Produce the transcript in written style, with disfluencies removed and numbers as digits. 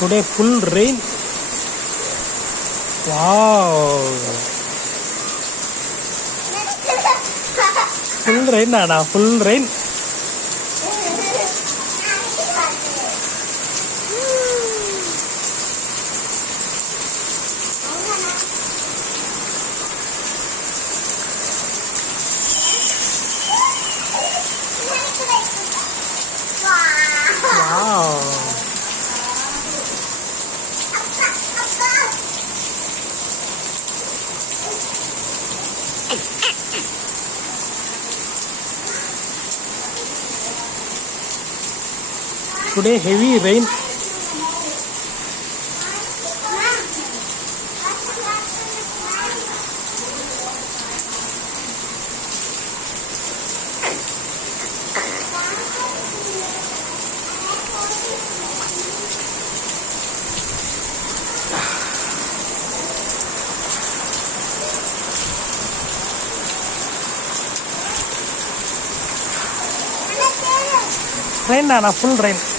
Today full rain. Wow. Full rain, Nana. Full rain. Wow. Today heavy rain. Rain, Nana. Full rain.